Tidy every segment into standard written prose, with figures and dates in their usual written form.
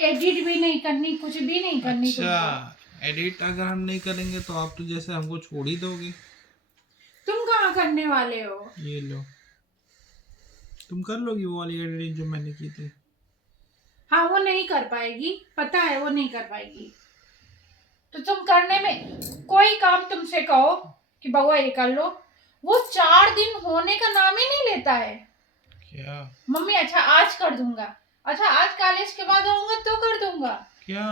Edit भी नहीं करनी, कुछ भी नहीं करनी। अच्छा, एडिट अगर हम नहीं करेंगे तो आप तो जैसे हमको छोड़ ही दोगे। तुम कहाँ करने वाले हो? ये लो, तुम कर लोगी वो वाली एडिटिंग जो मैंने की थी। हाँ वो नहीं कर पाएगी, पता है वो नहीं कर पाएगी। तो तुम करने में कोई काम तुमसे कहो कि बउआ ये कर लो, वो 4 दिन होने का नाम ही नहीं लेता है। क्या? मम्मी अच्छा आज कर दूंगा, अच्छा आज कॉलेज के बाद आऊंगा तो कर दूंगा। क्या?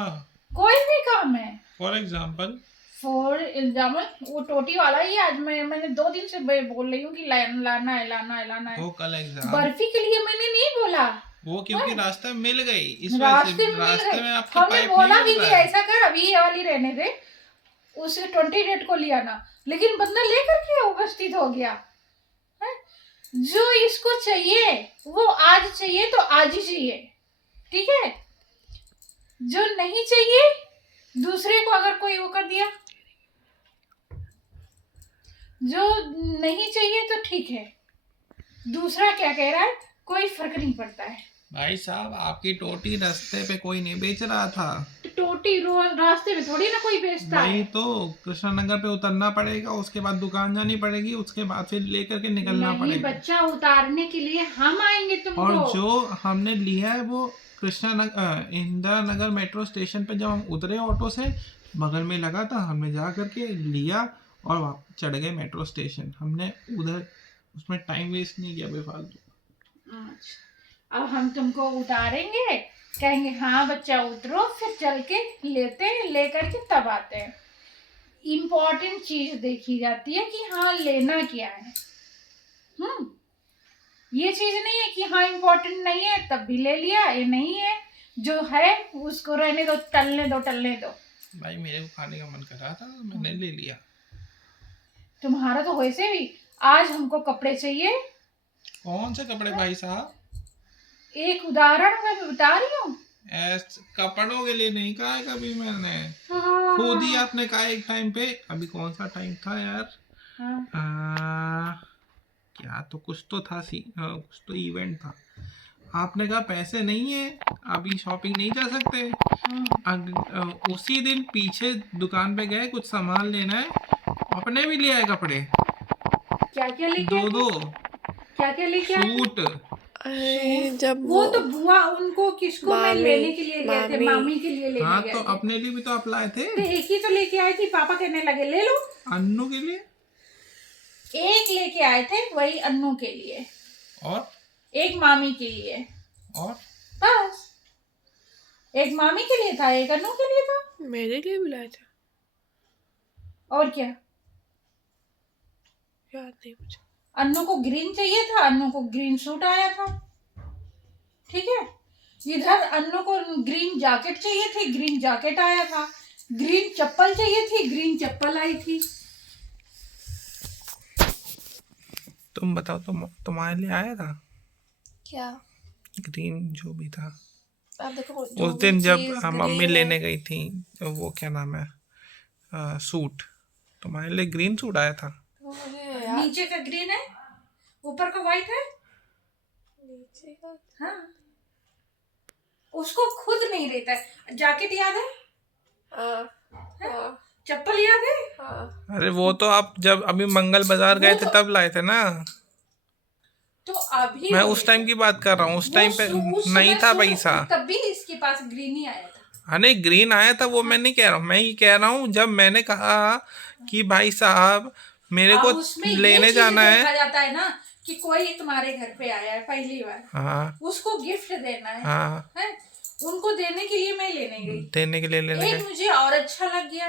कोई भी काम है। फॉर एग्जाम्पल वो टोटी वाला ही आज मैंने 2 दिन से बोल रही हूँ कि लाना है। वो कल एग्जाम, बर्फी के लिए मैंने नहीं बोला, वो क्योंकि रास्ते में मिल गई, इस वजह रास्ते से में मिल रास्ते गई। में आपके हमने पाइप बोला नहीं कि मिल रहा है। ऐसा कर अभी ये वाली रहने दे, उसे 20 डेट को लिया ना, लेकिन बंदा लेकर के उपस्थित हो गया है? जो इसको चाहिए वो आज चाहिए तो आज ही चाहिए, ठीक है। जो नहीं चाहिए दूसरे को अगर कोई वो कर दिया, जो नहीं चाहिए तो ठीक है, दूसरा क्या कह रहा है कोई फर्क नहीं पड़ता है। भाई साहब, आपकी टोटी रास्ते पे कोई नहीं बेच रहा था। टोटी रोज रास्ते में थोड़ी ना कोई बेचता है। वही तो, कृष्णा नगर पे उतरना पड़ेगा, उसके बाद दुकान जानी पड़ेगी, उसके बाद फिर लेकर के निकलना नहीं पड़ेगा। बच्चा, उतारने के लिए हम आएंगे तुमको। और जो हमने लिया है वो कृष्णा नगर इंदिरा नगर मेट्रो स्टेशन पे जब हम उतरे ऑटो से, बगल में लगा था, हमने जा करके लिया और चढ़ गए मेट्रो स्टेशन। हमने उधर उसमें टाइम वेस्ट नहीं किया बेफालतू। अच्छा, अब हम तुमको उतारेंगे, कहेंगे हाँ बच्चा उतरो, फिर चल के लेते हैं, लेकर के तब आते हैं। इम्पोर्टेंट चीज देखी जाती है कि हाँ लेना क्या है। ये चीज नहीं है कि हाँ इम्पोर्टेंट नहीं है तब भी ले लिया, ये नहीं है, जो है उसको रहने दो, टलने दो। भाई मेरे को खाने का मन कर रहा था, मैंने ले लिया। तुम्हारा तो वैसे भी आज हमको कपड़े चाहिए। कौन से कपड़े भाई साहब? एक उदाहरण मैं बता रही हूँ। कपड़ों के लिए नहीं कहा है कभी मैंने, खुद ही आपने कहा एक टाइम पे। अभी कौन सा टाइम था यार? क्या तो कुछ तो था, कुछ तो इवेंट था। आपने कहा पैसे नहीं है, अभी शॉपिंग नहीं जा सकते। उसी दिन पीछे दुकान पे गए, कुछ सामान लेना है, अपने भी ले आए कपड़े। क्या लेके दो क्या लेके आए? सूट। अरे जब वो तो बुआ उनको किसको मैं लेने के लिए गए थे, मामी के लिए लेने हाँ गए तो थे। अपने लिए भी तो आप लाए थे। तो एक ही तो लेके आई थी, पापा कहने लगे ले लो। अन्नू के लिए एक लेके आए थे, वही अन्नू के लिए, और एक मामी के लिए, और बस। एक मामी के लिए था, एक अन्नू के लिए था। मेरे लिए भी लाया था। और क्या? याद नहीं मुझे। अन्नू को ग्रीन चाहिए था, अन्नू को ग्रीन सूट आया था, ठीक है। इधर अन्नू को ग्रीन जैकेट चाहिए थी, ग्रीन जैकेट आया था। ग्रीन चप्पल चाहिए थी, ग्रीन चप्पल आई थी। तुम बताओ, तुम्हारे लिए आया था क्या? ग्रीन जो भी था आप देखो, उस दिन जब मम्मी लेने गई थी, वो क्या नाम है, सूट, तुम्हारे लिए ग्रीन सूट आया था। नीचे का ग्रीन है, ऊपर का व्हाइट है। नीचे का हाँ, उसको खुद नहीं रहता है। जैकेट याद है? चप्पल याद है? अरे वो तो आप जब अभी मंगल बाजार गए थे तब लाए थे ना। तो अभी मैं उस टाइम की बात कर रहा हूँ, उस टाइम पे नहीं था पैसा, तब भी इसके पास ग्रीन ही आया था। हाँ नहीं ग्रीन आया था, वो मैं नहीं कह रहा हूँ। मैं ये कह रहा हूँ जब मैंने कहा कि भाई साहब मेरे को लेने जाना है, देखा जाता है ना कि कोई तुम्हारे घर पे आया है पहली बार, हाँ उसको गिफ्ट देना है, हाँ है? उनको देने के लिए मैं लेने गई, देने के लिए लेने एक गए। मुझे और अच्छा लग गया,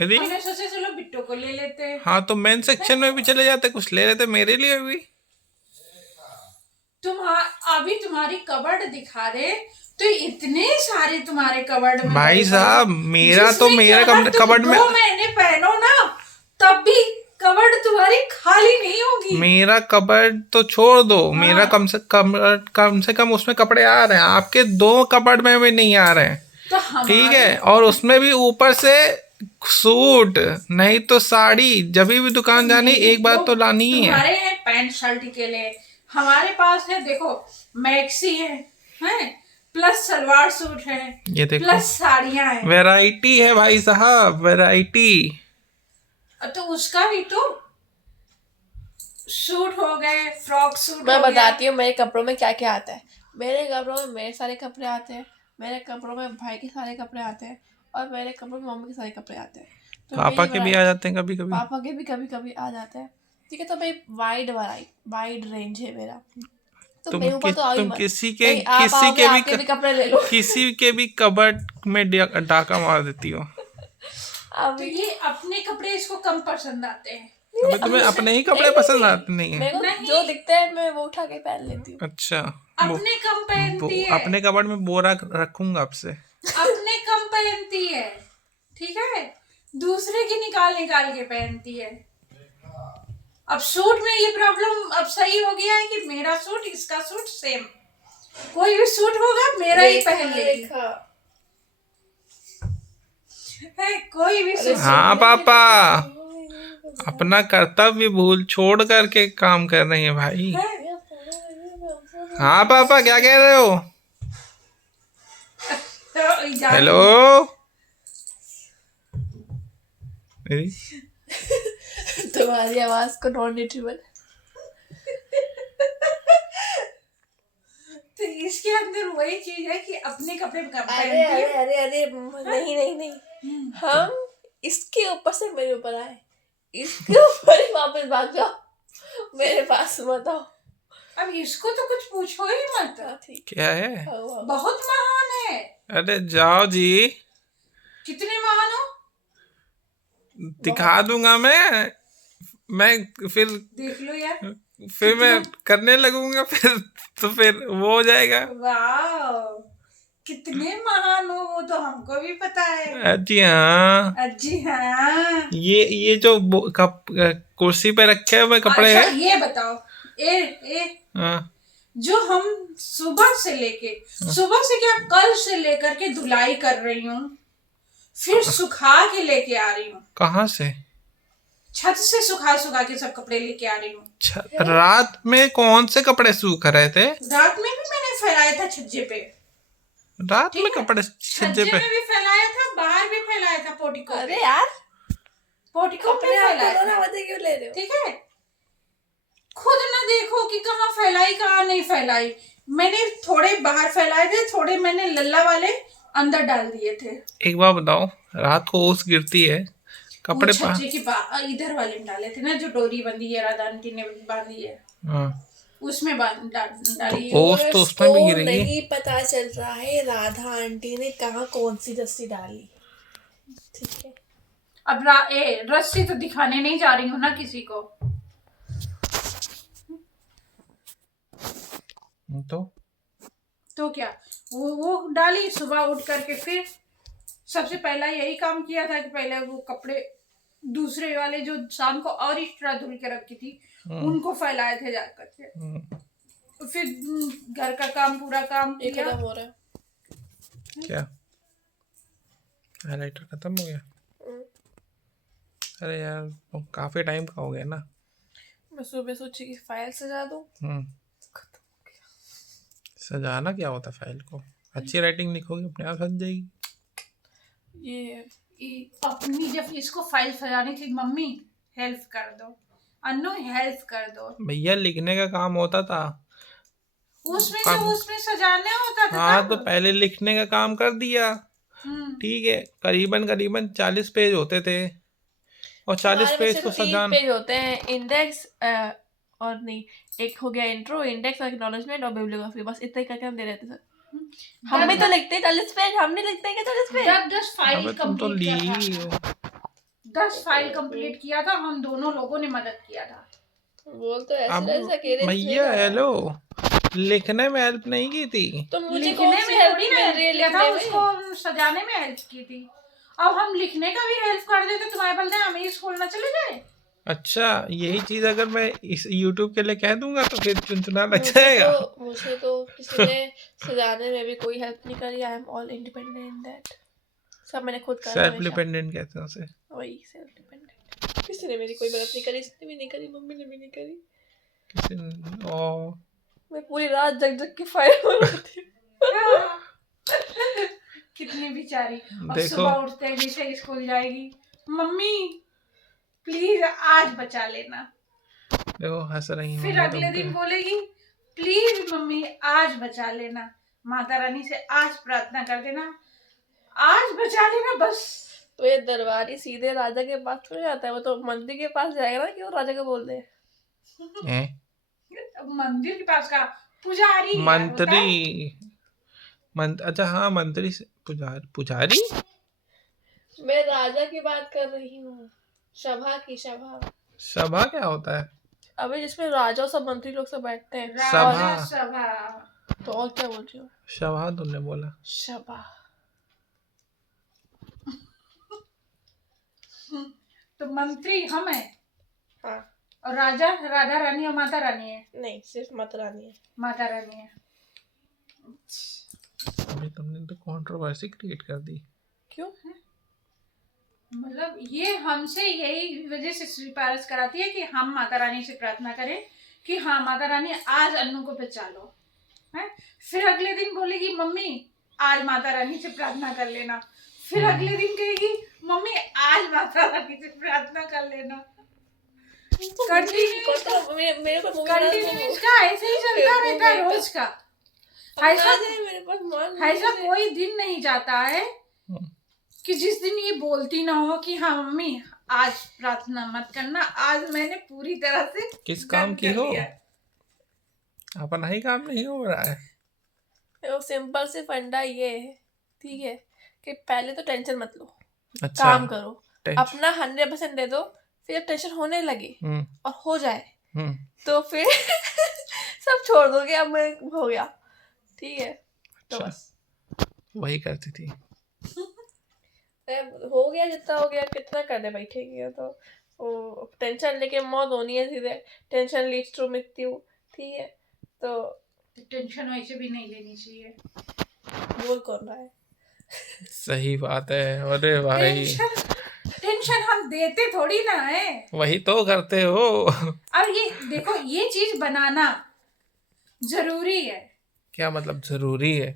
यदि मैंने सोचा चलो बिट्टू को ले लेते हैं। हाँ तो मेन सेक्शन में भी चले जाते, कुछ ले लेते मेरे लिए भी। अभी तुम्हारी कबर्ड दिखा दे तो इतने सारे तुम्हारे कबर्ड में, भाई साहब मेरा तो मेरे कबर्ड में 2 महीने पहनो ना तब भी कबर्ड तुम्हारी खाली नहीं होगी। मेरा कबर्ड तो छोड़ दो, मेरा कम से कम उसमें कपड़े आ रहे हैं, आपके 2 कबर्ड में भी नहीं आ रहे हैं, तो ठीक है। और उसमें भी ऊपर से सूट नहीं तो साड़ी, जब भी दुकान जानी एक बार तो लानी ही है। हमारे पैंट शर्ट के लिए हमारे पास है, देखो मैक्सी है, प्लस सलवार सूट है, ये देखो प्लस साड़ियां हैं। वैरायटी है भाई साहब, वैरायटी। तो उसका भी तो सूट हो गए, फ्रॉक सूट मैं हो गया। बताती हूँ मेरे कपड़ों में क्या क्या आता है। मेरे कपड़ों में मेरे सारे कपड़े आते हैं, मेरे कपड़ों में भाई के सारे कपड़े आते हैं, और मेरे कपड़ों में मम्मी के सारे कपड़े आते हैं। तो पापा मेरी के भी आ जाते हैं कभी कभी। पापा के भी कभी कभी आ जाते हैं। ठीक है, तो भाई वाइड रेंज है मेरा। तो मेरे ऊपर तो तुम मत। किसी के नहीं, आप किसी आओगे, के आपके भी कपड़े ले लो। किसी के भी कबर्ड में डाका मार देती हो। अब तो ये अपने कपड़े इसको कम पसंद आते हैं। अबे तुम्हें अपने ही कपड़े पसंद आते नहीं है? मेरे को नहीं। जो दिखते हैं मैं वो उठा के पहन लेती हूँ। अच्छा, अपने कम पहनती है, अपने कबर्ड में बोरा रखूंगा आपसे। अपने कम पहनती है, ठीक है, दूसरे की निकाल निकाल के पहनती है। अब सूट में ये प्रॉब्लम अब सही हो गया है कि मेरा सूट इसका सूट सेम, कोई भी सूट होगा मेरा ही पहन लेगी है, कोई भी सूट। हाँ पापा, अपना कर्तव्य भूल छोड़ करके काम कर रही है भाई। हाँ पापा, क्या कह रहे हो? हेलो मेरी तुम्हारी आवाज को नॉन रिट्रीवेबल। तो इसके अंदर वही चीज है कि अपने कपड़े कम अरे पहनती अरे है। अरे अरे नहीं नहीं नहीं, हम इसके ऊपर से मेरे ऊपर आए, इसके ऊपर ही वापस भाग जाओ, मेरे पास मत आओ। अब इसको तो कुछ पूछो ही मत, ठीक क्या है? है। बहुत महान है। अरे जाओ जी, कितने महान हो? दिखा दूंगा मैं फिर देख लो यार, फिर मैं करने लगूंगा, फिर वो हो जाएगा। वाह, कितने महान हो वो तो हमको भी पता है। जी हाँ, जी हाँ। ये जो कुर्सी पे रखे हुए कपड़े अच्छा, हैं। ये बताओ, ए हाँ, जो हम सुबह से क्या कल से लेकर के धुलाई कर रही हूँ, फिर सुखा के लेके आ रही हूँ, कहाँ से? छत से सुखा के सब कपड़े लेके आ रही हूँ। रात में कौन से कपड़े सूख रहे थे? रात में भी मैंने फैलाया था छज्जे पे, रात में ठीक है? कपड़े छज्जे छज्जे पे? में भी फैलाया था, बाहर भी फैलाया था, पोर्टिको पे। अरे यार, पोर्टिको पे अपने आप फैलाया को था, ना मजे क्यों ले रहे हो? ठीक है। खुद ना देखो कि कहाँ फैलाई कहाँ नहीं फैलाई। मैंने थोड़े बाहर फैलाए थे, थोड़े मैंने लल्ला वाले अंदर डाल दिए थे। एक बार बताओ, रात को ओस गिरती है, कपड़े वो छज्जे के इधर वाले में डाले थे ना, जो डोरी बंधी है, राधा आंटी ने बांधी है, हाँ, उसमें डाली है। ओस तो उसमें भी गिरेगी। नहीं पता चल रहा है राधा आंटी ने कहाँ कौन सी रस्सी डाली। ठीक है, अब रस्सी तो दिखाने नहीं जा रही हूँ ना किसी को। तो क्या वो डाली सुबह उठ करके, फिर सबसे पहला यही काम किया था कि पहले वो कपड़े दूसरे वाले जो शाम को और एक्स्ट्रा धुल के रखी थी उनको फैलाए थे जाकर के, फिर घर का काम पूरा काम ये किया। खत्म हो रहा है। क्या हाइलाइटर खत्म हो गया? अरे यार, काफी टाइम का हो गया ना। मैं सुबह सोची कि फाइल सजा दूं, सजाना क्या होता है? फाइल को अच्छी राइटिंग लिखोगे अपने आप सज जाएगी। ये अपनी जब इसको फाइल सजानी थी, मम्मी हेल्प कर दो, अन्नू हेल्प कर दो, भैया लिखने का काम होता था उसमें तो उसमें सजाने होता था। हाँ, तो पहले लिखने का काम कर दिया, ठीक है। करीबन 40 पेज होते थे, और 40 पेज को सजाना। पेज होते हैं, इंडेक्स और नहीं, एक हो गया इंट्रो, इंडेक्स, एक्नॉलेजमेंट और बिब्लियोग्राफी, बस इतना ही करके हम दे रहे थे सर। हम भी तो लिखते हैं 40 पेज, हम नहीं लिखते हैं 40 पेज। 10 फाइल अबे तुम तो ली कंप्लीट ही किया हो। था, 10 फाइल कंप्लीट किया था, हम दोनों लोगों ने मदद किया था। बोल तो ऐसे अब ऐसे अकेले भैया हेलो, लिखने में हेल्प नहीं की थी तो मुझे लिखने कौन में सी हेल्प थोड़ी मिल ना रही है किया था, लिखने में? उसको सजाने में हेल्प की थी। अब हम लिखने का भी हेल्प कर देते, तुम्हारे बलते हम ही स्कूल ना चले जाए। अच्छा, यही चीज अगर मैं इस YouTube के लिए कह दूंगा तो फिर चुनचुना लग जाएगा। मुझे तो किसी ने सजाने में भी कोई हेल्प नहीं करी। I am all independent in that, सब मैंने खुद करा। सेल्फ डिपेंडेंट कहते हैं उसे। वही सेल्फ डिपेंडेंट। किसी ने मेरी कोई मदद नहीं करी, इसने भी नहीं करी, मम्मी ने भी नहीं करी। किसी ने मैं पूरी रात जग जग के फाइल बनाती हूँ। कितनी बेचारी। और देखो। सुबह उठते ही जैसे स्कूल जाएगी, मम्मी प्लीज आज बचा लेना। देखो हंस रही हूँ फिर अगले दिन बोलेगी प्लीज मम्मी आज बचा लेना, माता रानी से आज प्रार्थना कर देना, आज बचा लेना बस। तो ये दरबारी सीधे राजा के पास थोड़ी जाता है, वो तो मंदिर के पास जाएगा ना कि वो राजा को बोल दे। मंदिर के पास का पुजारी यार मंत्री अच्छा हाँ मंत्री से पुजारी। मैं राजा की बात कर रही हूँ, सभा की। सभा क्या होता है? अबे जिसमें राजा और सब मंत्री लोग सब बैठते हैं। राजा सभा। तो और क्या बोल रही हो? सभा तुमने बोला। सभा। तो मंत्री हम है। हाँ। और राजा राधा रानी और माता रानी है। नहीं, सिर्फ माता रानी है। माता रानी है। अभी तुमने तो कंट्रोवर्सी क्रिएट कर दी। क्यों? मतलब ये हमसे यही वजह से सिफारिश कराती है कि हम माता रानी से प्रार्थना करें कि हाँ माता रानी आज अन्नू को बचा लो, है। फिर अगले दिन बोलेगी मम्मी आज माता रानी से प्रार्थना कर लेना। फिर अगले दिन कहेगी मम्मी आज माता रानी से प्रार्थना कर लेना। कंटिन्यूस का ऐसे ही चलता रहता है रोज का। ऐसा कोई दिन नहीं जाता है कि जिस दिन ये बोलती ना हो कि हाँ मम्मी आज प्रार्थना मत करना, आज मैंने पूरी तरह से किस काम की हो, अपना ही काम नहीं हो रहा है। वो सिंपल से फंडा ये है, ठीक है, कि पहले तो टेंशन मत लो। अच्छा, काम करो, अपना 100% दे दो, फिर जब टेंशन होने लगे और हो जाए तो फिर सब छोड़ दोगे, अब मैं हो गया, ठीक है। तो अच्छा, बस वही करती थी। हो गया जितना हो गया, कितना करने बैठेगी। तो टेंशन लेके मौत होनी है सीधे। टेंशन लीड्स टू मृत्यु, ठीक है। तो टेंशन वैसे भी नहीं लेनी चाहिए। बोल कौन रहा है? सही बात है। अरे भाई टेंशन हम देते थोड़ी ना है, वही तो करते हो। और ये देखो ये चीज बनाना जरूरी है। क्या मतलब जरूरी है?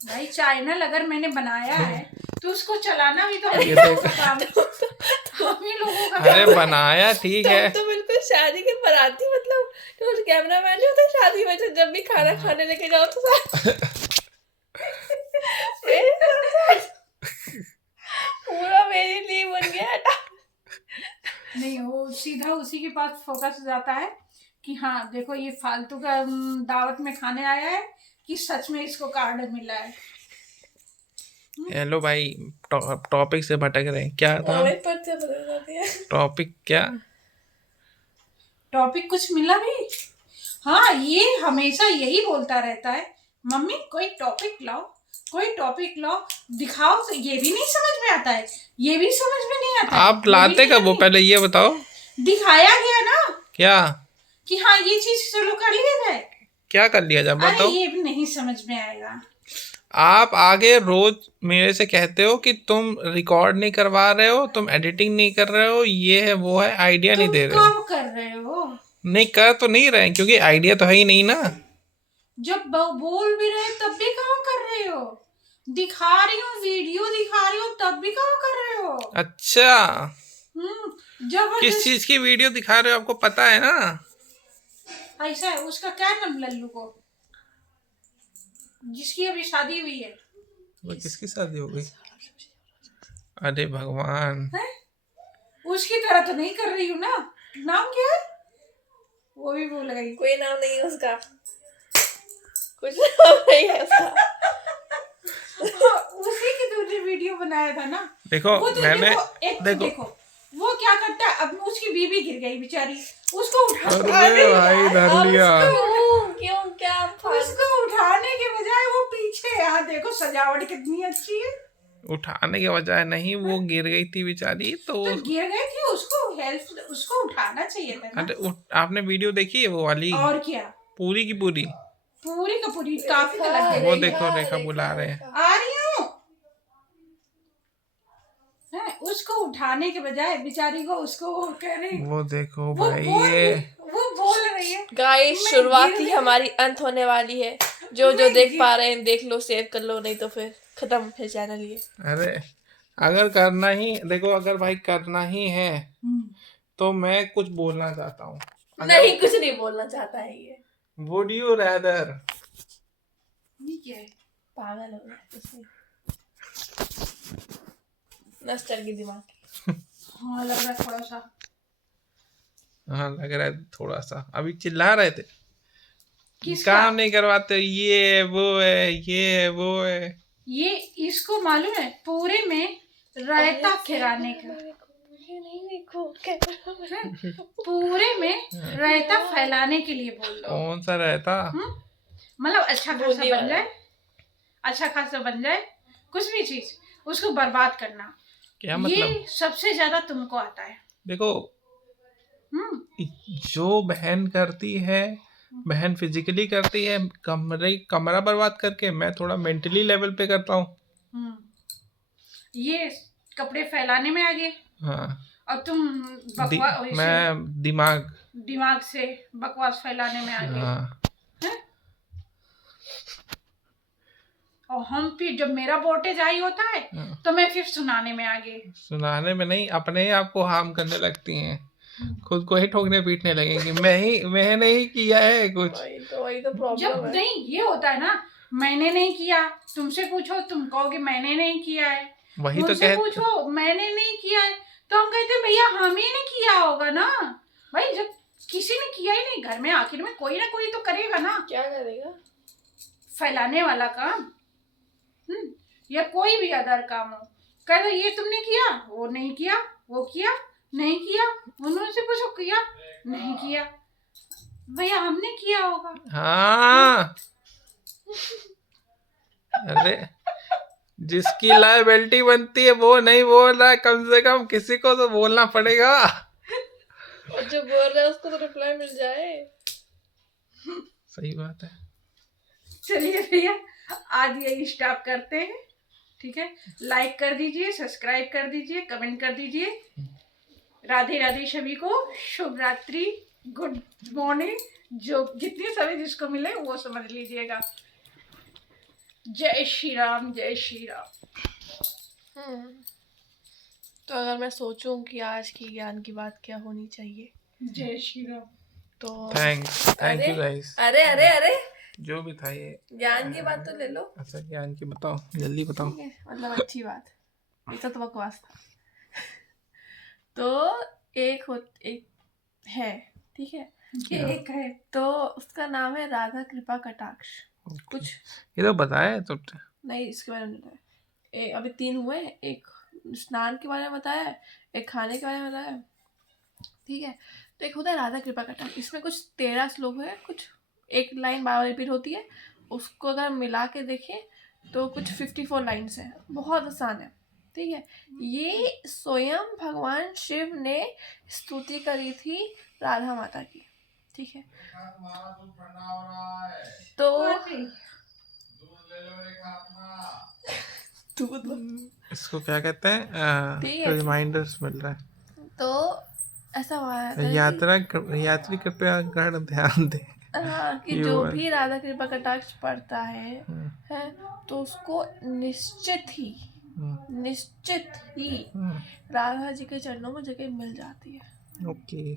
भाई चैनल अगर मैंने बनाया है तो उसको चलाना भी तो हम ये लोगों का काम है। हम ही लोगों का अरे बनाया ठीक है। तो बिल्कुल शादी के बाराती, मतलब तो कैमरा मैन नहीं होता शादी में, तो जब भी खाना खाने लेके जाओ तो पूरा मेरे लिए बन गया। नहीं, वो सीधा उसी के पास फोकस जाता है कि हाँ देखो ये फालतू का दावत में खाने आया है कि सच में इसको कार्ड मिला है। हेलो भाई, टॉपिक से भटक रहे हैं। क्या था टॉपिक? क्या टॉपिक कुछ मिला भी? हाँ ये हमेशा यही बोलता रहता है मम्मी कोई टॉपिक लाओ, कोई टॉपिक लाओ, दिखाओ। तो ये भी नहीं समझ में आता है, ये भी समझ में नहीं आता। आप लाते कब? वो पहले ये बताओ। दिखाया गया ना क्या कि हाँ ये चीज चलो कर लिया जाए। क्या कर लिया जाए बताओ। ये भी नहीं समझ में आएगा। आप आगे रोज मेरे से कहते हो कि तुम रिकॉर्ड नहीं करवा रहे हो, तुम एडिटिंग नहीं कर रहे हो, ये है वो है, आइडिया नहीं दे रहे हो। कब कर रहे हो? नहीं कर तो नहीं रहे क्योंकि आइडिया तो है ही नहीं ना। जब बोल भी रहे तब भी काम कर रहे हो, दिखा रही हूँ वीडियो दिखा रही हूँ तब भी काम कर रहे हो। अच्छा, जब किस चीज की वीडियो दिखा रहे हो आपको पता है ना? ऐसा है, उसका क्या नाम लल्लू को, जिसकी अभी शादी हुई है। वो किसकी शादी हो गई? अरे भगवान है? उसकी तरह तो नहीं कर रही हूँ ना। नाम क्या है वो भी भूल गई। कोई नाम नहीं है उसका, कुछ नाम नहीं है उसका। उसी की दूसरी वीडियो बनाया था ना। देखो वो तो मैंने देखो वो क्या करता है, अब उसकी बीबी गिर गई बेचारी, उसको उठा उसको उठाने के बजाय वो पीछे, यहाँ देखो सजावट कितनी अच्छी है। उठाने के बजाय नहीं, वो गिर गई थी बेचारी तो गिर गई थी, उसको उठाना चाहिए था ना। अरे आपने वीडियो देखी है वो वाली? और क्या, पूरी की पूरी का पूरी काफी गलत। वो देखो रेखा बुला रहे हैं। आ रही हूँ। उसको उठाने के बजाय बेचारी को उसको कह रही, वो देखो वो भाई वो बोल रही है गाइस शुरुआत ही हमारी अंत होने वाली है। जो जो देख पा रहे हैं देख लो, शेयर कर लो, नहीं तो फिर खत्म फिर चैनल ये। अरे अगर करना ही, देखो अगर भाई करना ही है तो मैं कुछ बोलना चाहता हूँ। नहीं, कुछ नहीं बोलना चाहता है ये। वुड यू रैदर, ये क्या है? पागल हो गया कुछ नहीं, नस चढ़ गई दिमाग की। हाँ लग रहा है थोड़ा सा। हाँ लग रहा है थोड़ा सा। अभी चिल्ला रहे थे किसका? काम नहीं करवाते, ये है, वो है, ये है, वो है। ये इसको मालूम है पूरे में रायता खिलाने का, पूरे में रायता फैलाने के लिए बोल दो। कौन सा रहता? मतलब अच्छा खासा बूंदी बन वाला। जाए, अच्छा खासा बन जाए, कुछ भी चीज उसको बर्बाद करना, क्या मतलब? ये सबसे ज्यादा तुमको आता है। देखो जो बहन करती है, बहन फिजिकली करती है कमरा बर्बाद करके, मैं थोड़ा मेंटली लेवल पे करता हूँ। ये कपड़े फैलाने में आगे, हाँ और तुम मैं दिमाग से बकवास फैलाने में आगे। हाँ। हैं? और हम फिर जब मेरा वोल्टेज हाई होता है तो मैं फिर सुनाने में आगे। सुनाने में नहीं, अपने ही आप को हार्म करने लगती हैं, खुद को ही ठोकने पीटने लगेंगी। मैंने ही किया है कुछ। वही तो प्रॉब्लम जब है। नहीं ये होता है ना, मैंने नहीं किया, तुमसे पूछो तुम कहोगे मैंने नहीं किया है, वही तो मुझसे कहते, पूछो मैंने नहीं किया है, तो हम कहते हैं भैया हम ही ने किया होगा ना। भाई जब किसी ने किया ही नहीं, घर में आखिर में कोई ना कोई तो करेगा ना, क्या करेगा? फैलाने वाला काम। या कोई भी अदर काम हो, कह दो ये तुमने किया, वो नहीं किया, वो किया नहीं किया, उन्होंने पूछो किया नहीं किया, भैया हमने किया होगा। हाँ। अरे जिसकी लायबिलिटी बनती है वो नहीं बोल रहा है, कम से कम किसी को तो बोलना पड़ेगा। और जो बोल रहा है उसको तो रिप्लाई मिल जाए। सही बात है। चलिए भैया आज यही स्टॉप करते हैं, ठीक है। लाइक कर दीजिए, सब्सक्राइब कर दीजिए, कमेंट कर दीजिए। राधे राधे सभी को, शुभ रात्रि, गुड मॉर्निंग, जो जितने समय जिसको मिले वो समझ लीजिएगा। जय श्री राम, जय श्री राम। तो अगर मैं सोचूं कि आज की ज्ञान की बात क्या होनी चाहिए, जय श्री राम, तो थैंक यू गाइस। अरे अरे अरे जो भी था ये ज्ञान की बात तो ले लो। अच्छा ज्ञान की बताओ, जल्दी बताओ। मतलब अच्छी बात, ऐसा तो बकवास था। तो एक है, ठीक है, एक है तो उसका नाम है राधा कृपा कटाक्ष। कुछ ये तो बताया तो। नहीं इसके बारे में बताया, अभी 3 हुए, एक स्नान के बारे में बताया, एक खाने के बारे में बताया, ठीक है। तो एक होता है राधा कृपा कटाक्ष, इसमें कुछ 13 श्लोक है, कुछ एक लाइन बार रिपीट होती है, उसको अगर मिला के देखें तो कुछ 54 लाइन्स है, बहुत आसान है, ठीक है। ये स्वयं भगवान शिव ने स्तुति करी थी राधा माता की, ठीक है। तो इसको क्या कहते हैं, रिमाइंडर्स मिल रहा है। तो ऐसा हुआ है यात्री कृपया कर ध्यान दें। हाँ, कि जो भी राधा कृपा कटाक्ष पढ़ता है तो उसको निश्चित ही राधा जी के चरणों में जगह मिल जाती है। ओके।